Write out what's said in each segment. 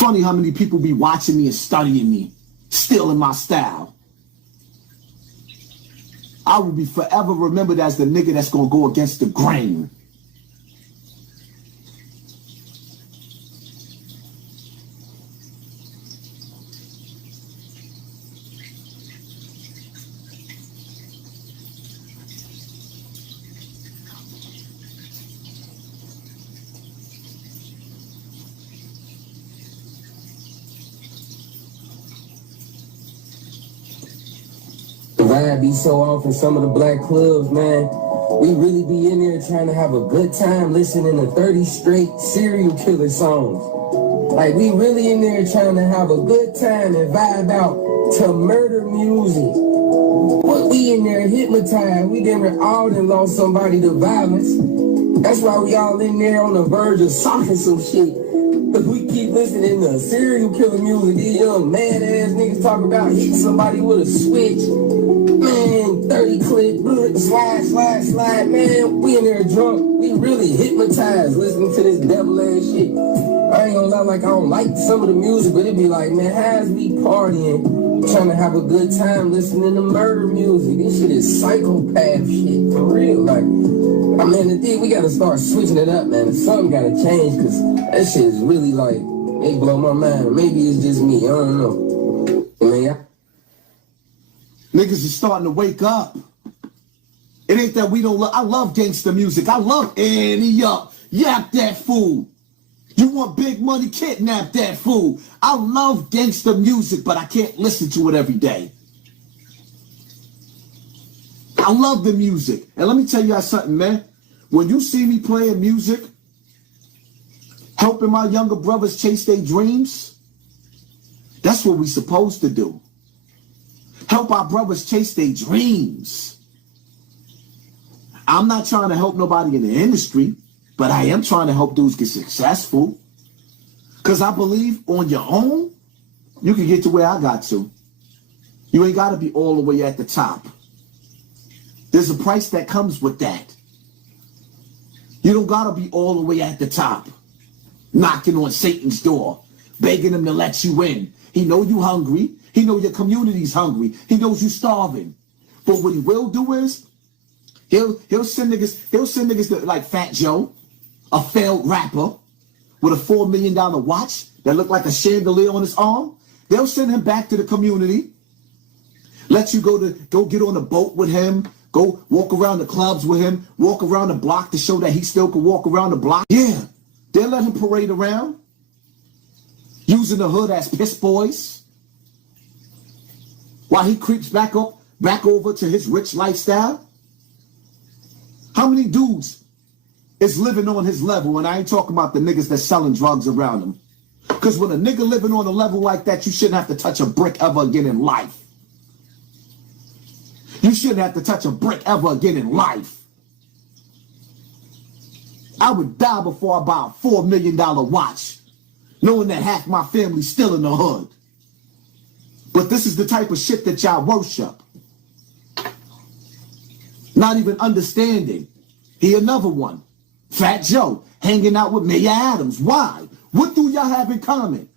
funny how many people be watching me and studying me, stealing my style. I will be forever remembered as the nigga that's gonna go against the grain. The vibe be so off in some of the black clubs, man. We really be in there trying to have a good time listening to 30 straight serial killer songs. Like, we really in there trying to have a good time and vibe out to murder music. But we in there hypnotized. We all done lost somebody to violence. That's why we all in there on the verge of socking some shit. Cause we keep listening to serial killer music. These young mad ass niggas talk about hitting somebody with a switch. Man, 30 clip, slide, man. We in there drunk. We really hypnotized listening to this devil ass shit. I ain't gonna lie, like, I don't like some of the music, but it be like, man, how's me partying, trying to have a good time listening to murder music? This shit is psychopath shit, for real. Like, I mean, we gotta start switching it up, man. Something gotta change, cause that shit is really like, it blow my mind. Maybe it's just me, I don't know. I mean, Niggas is starting to wake up. It ain't that we don't love. I love gangster music. I love Annie Up. Yap that fool. You want big money? Kidnap that fool. I love gangster music, but I can't listen to it every day. I love the music. And let me tell you something, man. When you see me playing music, helping my younger brothers chase their dreams, that's what we supposed to do. Help our brothers chase their dreams. I'm not trying to help nobody in the industry, but I am trying to help dudes get successful. Because I believe on your own, you can get to where I got to. You ain't got to be all the way at the top. There's a price that comes with that. You don't got to be all the way at the top, knocking on Satan's door, begging him to let you in. He know you hungry. He know your community's hungry. He knows you starving. But what he will do is, he'll send niggas to, like Fat Joe, a failed rapper with a $4 million watch that looked like a chandelier on his arm. They'll send him back to the community, let you go get on a boat with him, go walk around the clubs with him, walk around the block to show that he still can walk around the block. Yeah, they'll let him parade around, using the hood as piss boys, while he creeps back over to his rich lifestyle. How many dudes is living on his level? And I ain't talking about the niggas that's selling drugs around him. Because when a nigga living on a level like that, you shouldn't have to touch a brick ever again in life. You shouldn't have to touch a brick ever again in life. I would die before I buy a $4 million watch, knowing that half my family's still in the hood. But this is the type of shit that y'all worship. Not even understanding. He another one. Fat Joe, hanging out with Mayor Adams. Why? What do y'all have in common?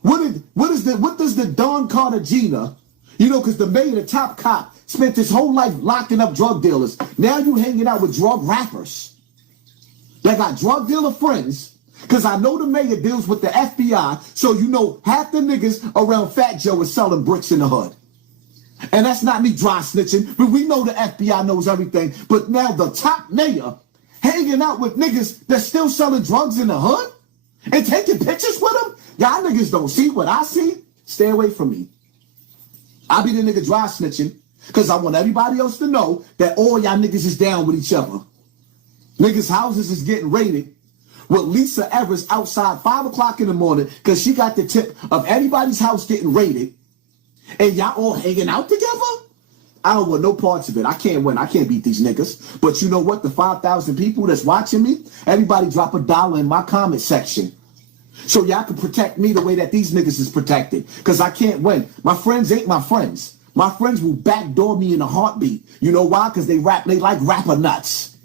What does the Don Cartagena, because the mayor, the top cop, spent his whole life locking up drug dealers. Now you hanging out with drug rappers that got drug dealer friends. Because I know the mayor deals with the FBI, so half the niggas around Fat Joe is selling bricks in the hood. And that's not me dry snitching, but we know the FBI knows everything. But now the top mayor hanging out with niggas that's still selling drugs in the hood and taking pictures with them? Y'all niggas don't see what I see? Stay away from me. I be the nigga dry snitching because I want everybody else to know that all y'all niggas is down with each other. Niggas' houses is getting raided with Lisa Evers outside 5 o'clock in the morning because she got the tip of anybody's house getting raided, and y'all all hanging out together? I don't want no parts of it. I can't win. I can't beat these niggas. But you know what? The 5,000 people that's watching me, everybody drop $1 in my comment section so y'all can protect me the way that these niggas is protected, because I can't win. My friends ain't my friends. My friends will backdoor me in a heartbeat. You know why? Because they like rapper nuts.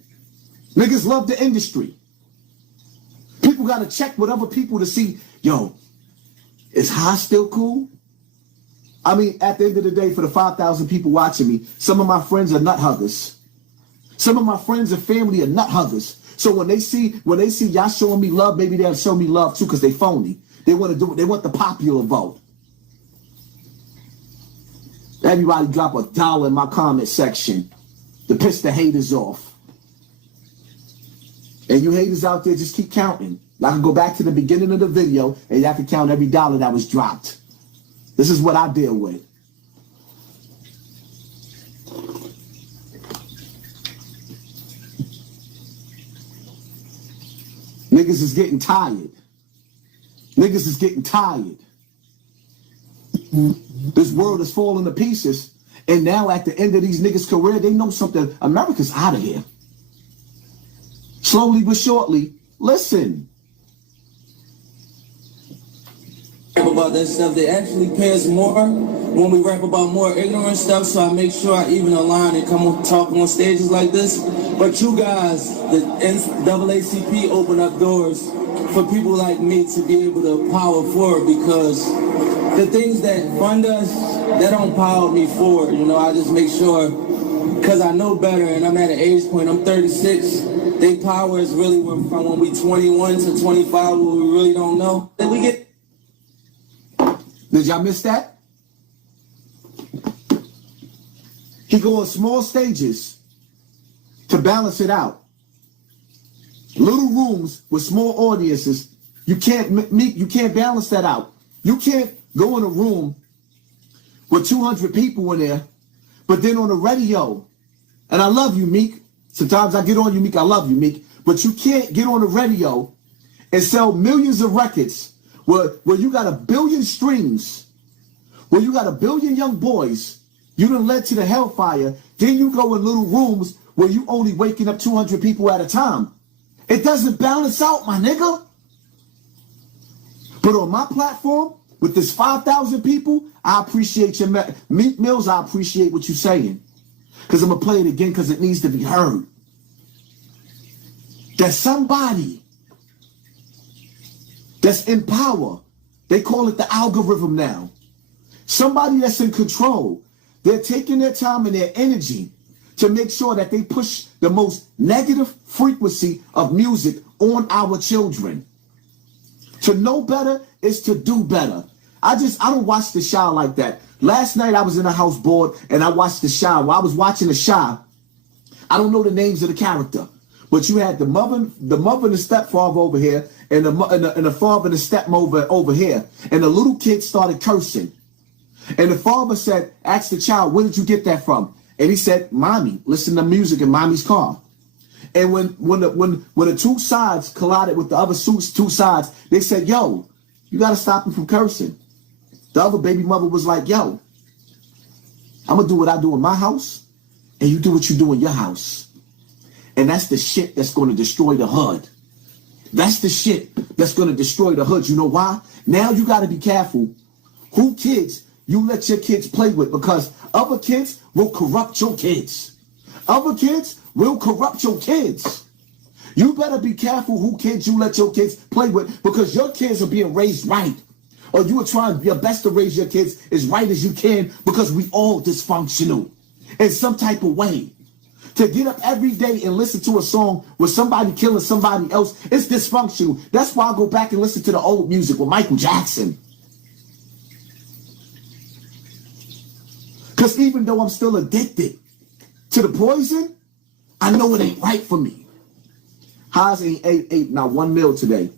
Niggas love the industry. People got to check with other people to see, yo, Is Haas still cool? I mean, at the end of the day, for the 5,000 people watching me, some of my friends are nut huggers. Some of my friends and family are nut huggers. So when they see y'all showing me love, maybe they'll show me love too, because they phony. They want to do it. They want the popular vote. Everybody drop $1 in my comment section to piss the haters off. And you haters out there, just keep counting. I can go back to the beginning of the video and y'all can count every dollar that was dropped. This is what I deal with. Niggas is getting tired. Niggas is getting tired. This world is falling to pieces. And now at the end of these niggas' career, they know something. America's out of here. Slowly but shortly, listen. Rap about that stuff that actually pays more when we rap about more ignorant stuff, so I make sure I even align and come on talk on stages like this. But you guys, the NAACP open up doors for people like me to be able to power forward, because the things that fund us, that don't power me forward. You know, I just make sure, because I know better and I'm at an age point, I'm 36. They power is really from when we 21 to 25, where we really don't know. Then we get. Did y'all miss that? He go on small stages to balance it out. Little rooms with small audiences. You can't balance that out. You can't go in a room with 200 people in there, but then on the radio, and I love you, Meek. Sometimes I get on you, Meek. I love you, Meek. But you can't get on the radio and sell millions of records where you got 1 billion streams, where you got 1 billion young boys you done led to the hellfire. Then you go in little rooms where you only waking up 200 people at a time. It doesn't balance out, my nigga. But on my platform, with this 5,000 people, I appreciate your Meek Mills. I appreciate what you're saying, because I'm going to play it again because it needs to be heard. There's somebody that's in power. They call it the algorithm now. Somebody that's in control. They're taking their time and their energy to make sure that they push the most negative frequency of music on our children. To know better is to do better. I don't watch The Chi like that. Last night I was in a house bored and I watched The Chi. While I was watching The Chi, I don't know the names of the character, but you had the mother and the stepfather over here, and the father and the stepmother over here, and the little kid started cursing. And the father asked the child, "Where did you get that from?" And he said, "Mommy, listen to music in mommy's car." And when the two sides collided with the other two sides, they said, "Yo, you got to stop him from cursing." The other baby mother was like, "Yo, I'm going to do what I do in my house, and you do what you do in your house." And that's the shit that's going to destroy the hood. That's the shit that's going to destroy the hood. You know why? Now you got to be careful who kids you let your kids play with, because other kids will corrupt your kids. Other kids will corrupt your kids. You better be careful who kids you let your kids play with, because your kids are being raised right. Or you are trying your best to raise your kids as right as you can, because we all dysfunctional in some type of way. To get up every day and listen to a song with somebody killing somebody else, it's dysfunctional. That's why I go back and listen to the old music with Michael Jackson. Because even though I'm still addicted to the poison, I know it ain't right for me. Haas ain't ate not 1 meal today.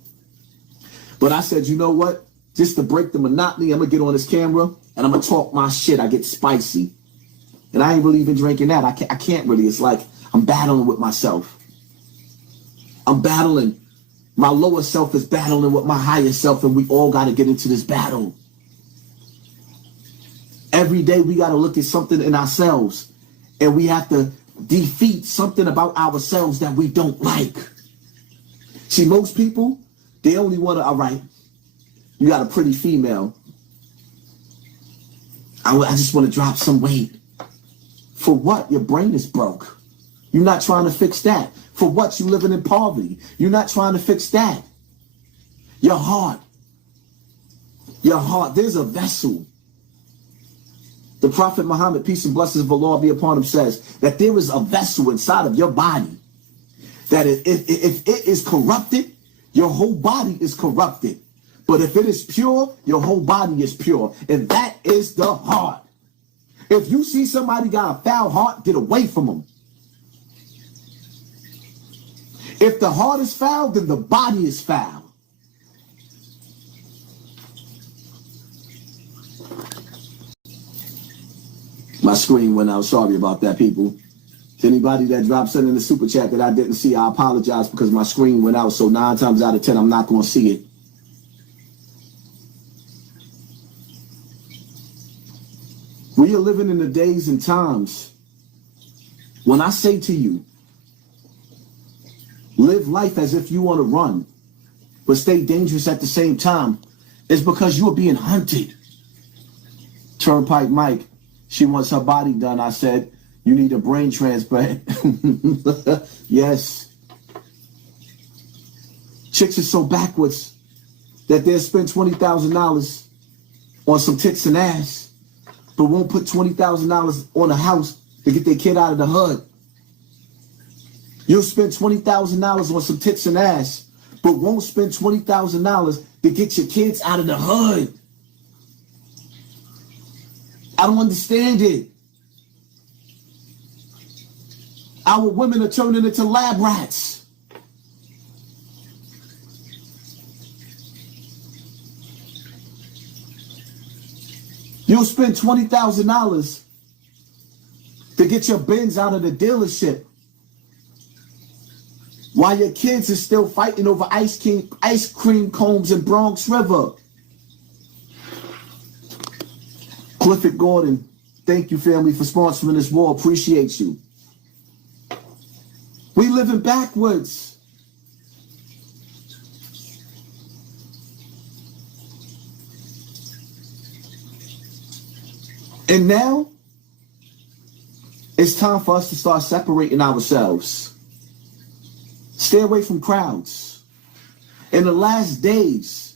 But I said, you know what? Just to break the monotony, I'm going to get on this camera and I'm going to talk my shit. I get spicy. And I ain't really even drinking that. I can't really. It's like I'm battling with myself. I'm battling. My lower self is battling with my higher self, and we all got to get into this battle. Every day we got to look at something in ourselves, and we have to defeat something about ourselves that we don't like. See, most people, they only want to, all right, you got a pretty female. I just want to drop some weight. For what? Your brain is broke. You're not trying to fix that. For what? You living in poverty. You're not trying to fix that. Your heart. Your heart, there's a vessel. The Prophet Muhammad, peace and blessings of Allah be upon him, says that there is a vessel inside of your body that if it is corrupted, your whole body is corrupted. But if it is pure, your whole body is pure. And that is the heart. If you see somebody got a foul heart, get away from them. If the heart is foul, then the body is foul. My screen went out. Sorry about that, people. To anybody that dropped something in the super chat that I didn't see, I apologize because my screen went out. So 9 times out of 10, I'm not going to see it. We are living in the days and times when I say to you, live life as if you want to run, but stay dangerous at the same time, it's because you are being hunted. Turnpike Mike, she wants her body done. I said, you need a brain transplant. Yes. Chicks are so backwards that they'll spend $20,000 on some tits and ass, but won't put $20,000 on a house to get their kid out of the hood. You'll spend $20,000 on some tits and ass, but won't spend $20,000 to get your kids out of the hood. I don't understand it. Our women are turning into lab rats. You'll spend $20,000 to get your Benz out of the dealership while your kids are still fighting over ice cream cones in Bronx River. Clifford Gordon, thank you, family, for sponsoring this war. Appreciate you. We living backwards. And now, it's time for us to start separating ourselves. Stay away from crowds. In the last days,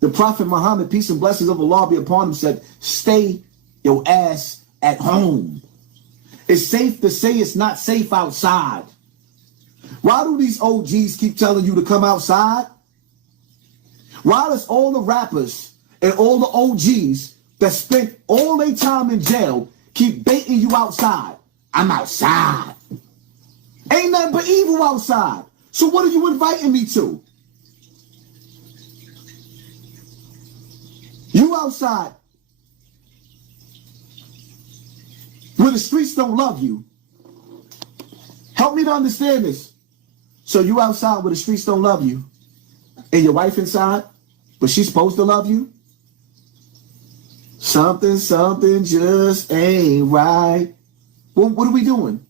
the Prophet Muhammad, peace and blessings of Allah be upon him, said, stay your ass at home. It's safe to say it's not safe outside. Why do these OGs keep telling you to come outside? Why does all the rappers and all the OGs that spent all their time in jail keep baiting you outside? I'm outside. Ain't nothing but evil outside. So what are you inviting me to? You outside where the streets don't love you. Help me to understand this. So you outside where the streets don't love you, and your wife inside, but she's supposed to love you? Something just ain't right. Well, what are we doing?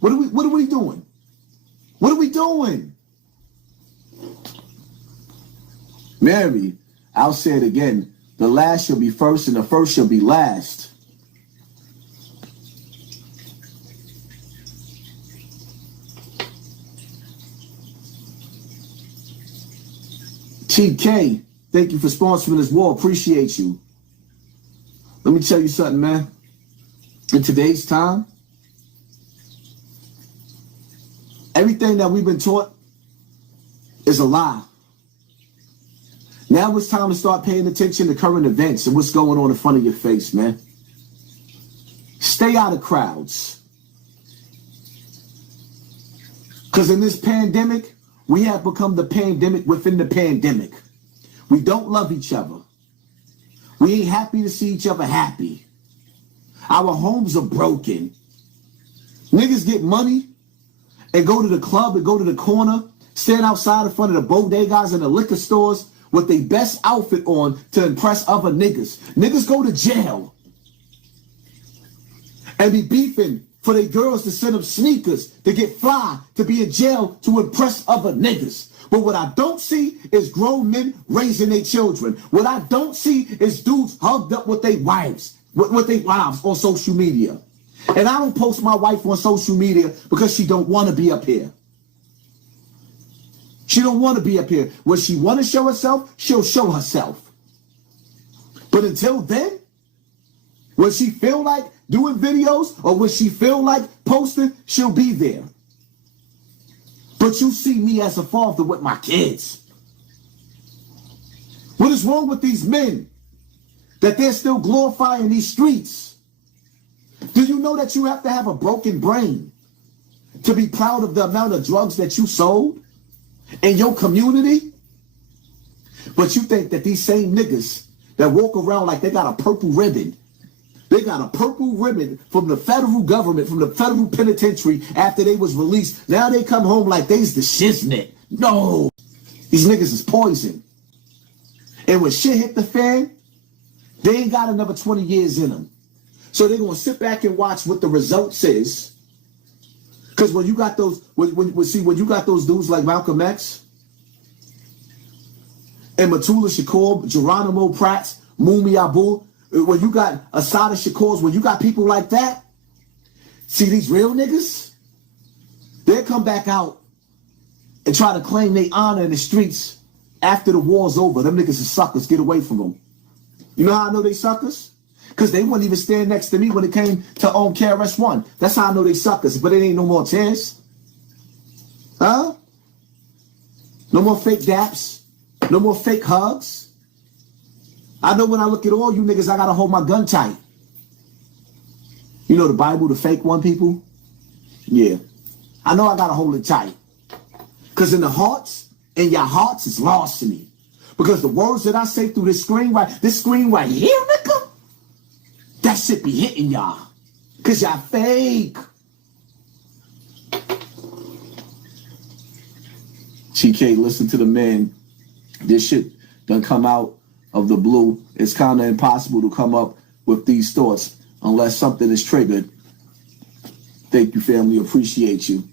What are we doing? What are we doing? Mary, I'll say it again. The last shall be first and the first shall be last. TK, thank you for sponsoring this war. Appreciate you. Let me tell you something, man. In today's time, everything that we've been taught is a lie. Now it's time to start paying attention to current events and what's going on in front of your face, man. Stay out of crowds. Because in this pandemic, we have become the pandemic within the pandemic. We don't love each other. We ain't happy to see each other happy. Our homes are broken. Niggas get money and go to the club and go to the corner, stand outside in front of the bodegas and the liquor stores with their best outfit on to impress other niggas. Niggas go to jail and be beefing for their girls to send them sneakers, to get fly, to be in jail to impress other niggas. But what I don't see is grown men raising their children. What I don't see is dudes hugged up with their wives, with their wives on social media. And I don't post my wife on social media because she don't want to be up here. She don't want to be up here. When she want to show herself, she'll show herself. But until then, when she feel like doing videos or when she feel like posting, she'll be there. But you see me as a father with my kids. What is wrong with these men that they're still glorifying these streets? Do you know that you have to have a broken brain to be proud of the amount of drugs that you sold in your community? But you think that these same niggas that walk around like they got a purple ribbon, they got a purple ribbon from the federal government, from the federal penitentiary after they was released. Now they come home like they's the shiznit. No, these niggas is poison. And when shit hit the fan, they ain't got another 20 years in them. So they're going to sit back and watch what the results is. Because when you got those, when you got those dudes like Malcolm X and Matula Shakur, Geronimo Pratt, Mumi Abu, when you got Asada Shakurs, when you got people like that, see these real niggas, they'll come back out and try to claim their honor in the streets after the war's over. Them niggas is suckers. Get away from them. You know how I know they suckers? Because they wouldn't even stand next to me when it came to KRS-One. That's how I know they suckers. But it ain't no more tears. Huh? No more fake daps. No more fake hugs. I know when I look at all you niggas, I gotta hold my gun tight. You know the Bible, the fake one, people? Yeah. I know I gotta hold it tight. Because in your hearts is lost to me. Because the words that I say through this screen right here, nigga, that shit be hitting y'all. Because y'all fake. TK, listen to the man. This shit done come out of the blue. It's kind of impossible to come up with these thoughts unless something is triggered. Thank you, family. Appreciate you.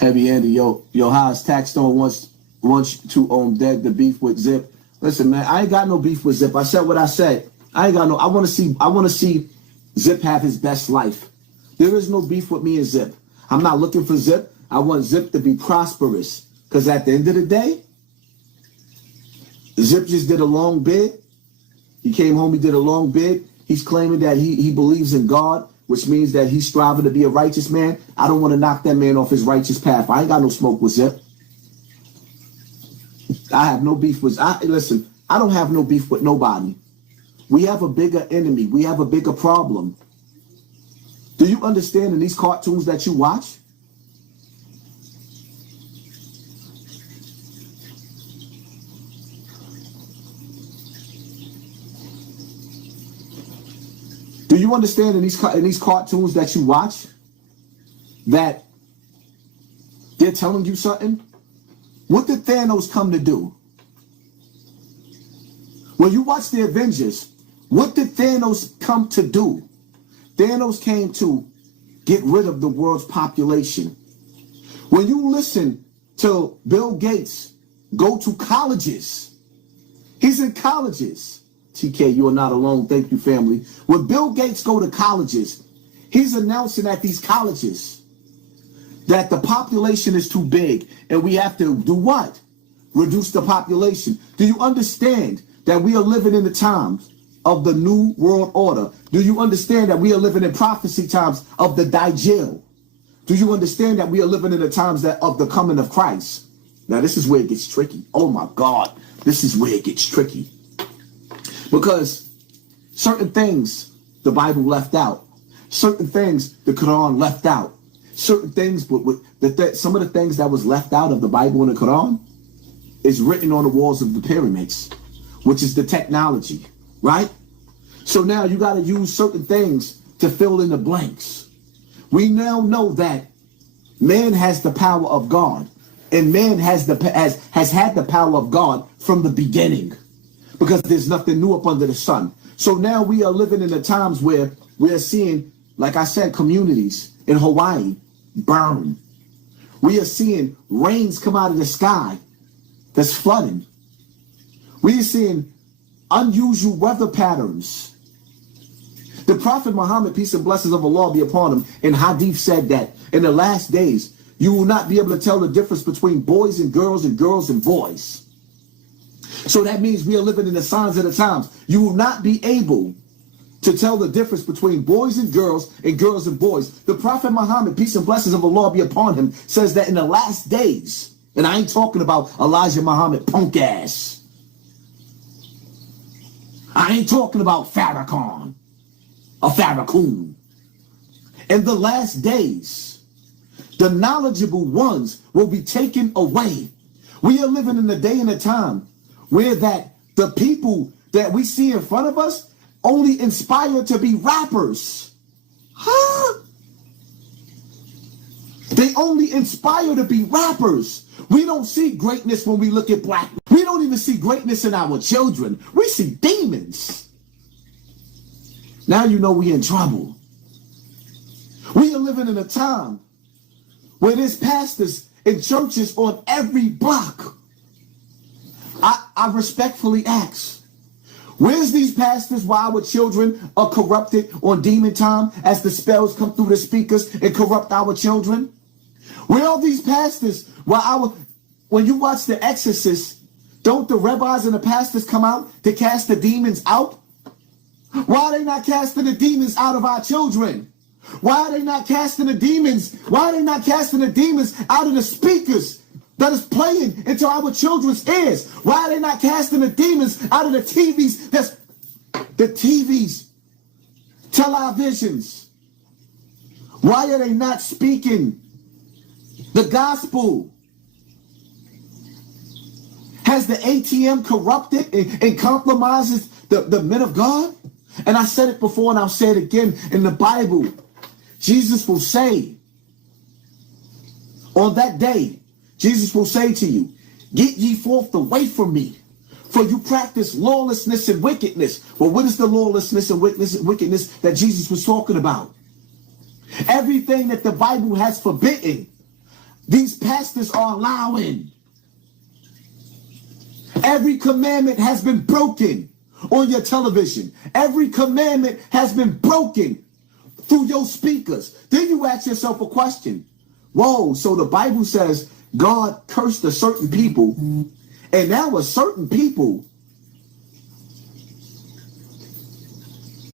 Heavy Andy, yo, Haas Taxstone wants to dead the beef with Zip. Listen, man, I ain't got no beef with Zip. I said what I said. I want to see Zip have his best life. There is no beef with me and Zip. I'm not looking for Zip. I want Zip to be prosperous. Because at the end of the day, Zip just did a long bid. He came home, he did a long bid. He's claiming that he believes in God, which means that he's striving to be a righteous man. I don't want to knock that man off his righteous path. I ain't got no smoke with Zip. I have no beef with... Listen, I don't have no beef with nobody. We have a bigger enemy. We have a bigger problem. Do you understand in these cartoons that you watch? Do you understand in these cartoons that you watch that they're telling you something? What did Thanos come to do? When you watch the Avengers, what did Thanos come to do? Thanos came to get rid of the world's population. When you listen to Bill Gates go to colleges, he's in colleges. TK, you are not alone. Thank you, family. When Bill Gates go to colleges, he's announcing at these colleges that the population is too big and we have to do what? Reduce the population. Do you understand that we are living in the times of the New World Order? Do you understand that we are living in prophecy times of the Dajjal? Do you understand that we are living in the times of the coming of Christ? Now, this is where it gets tricky. Oh, my God. This is where it gets tricky. Because certain things the Bible left out. Certain things the Quran left out. Certain things, but some of the things that was left out of the Bible and the Quran is written on the walls of the pyramids, which is the technology, right? So now you got to use certain things to fill in the blanks. We now know that man has the power of God, and man has had the power of God from the beginning, because there's nothing new up under the sun. So now we are living in the times where we are seeing, like I said, communities in Hawaii burn. We are seeing rains come out of the sky that's flooding. We are seeing unusual weather patterns. The Prophet Muhammad, peace and blessings of Allah be upon him, in Hadith said that in the last days, You will not be able to tell the difference between boys and girls and boys. So that means we are living in the signs of the times. You will not be able to tell the difference between boys and girls and boys. The Prophet Muhammad, peace and blessings of Allah be upon him, says that in the last days, and I ain't talking about Elijah Muhammad punk ass. I ain't talking about Farrakhan or Farrakhan. In the last days, the knowledgeable ones will be taken away. We are living in a day and a time where that the people that we see in front of us only inspire to be rappers. Huh? They only inspire to be rappers. We don't see greatness when we look at black. We don't even see greatness in our children. We see demons. Now you know we in trouble. We are living in a time where there's pastors in churches on every block. I respectfully ask, where's these pastors while our children are corrupted on demon time as the spells come through the speakers and corrupt our children? Where are these pastors when you watch The Exorcist, don't the rabbis and the pastors come out to cast the demons out? Why are they not casting the demons out of our children? Why are they not casting the demons? Why are they not casting the demons out of the speakers that is playing into our children's ears? Why are they not casting the demons out of the TVs? The TVs, televisions. Why are they not speaking the gospel? Has the ATM corrupted and compromises the men of God? And I said it before and I'll say it again. In the Bible, Jesus will say, on that day, Jesus will say to you, get ye forth away from me, for you practice lawlessness and wickedness. Well, what is the lawlessness and wickedness that Jesus was talking about? Everything that the Bible has forbidden, these pastors are allowing. Every commandment has been broken on your television. Every commandment has been broken through your speakers. Then you ask yourself a question. Whoa, so the Bible says God cursed a certain people, and now a certain people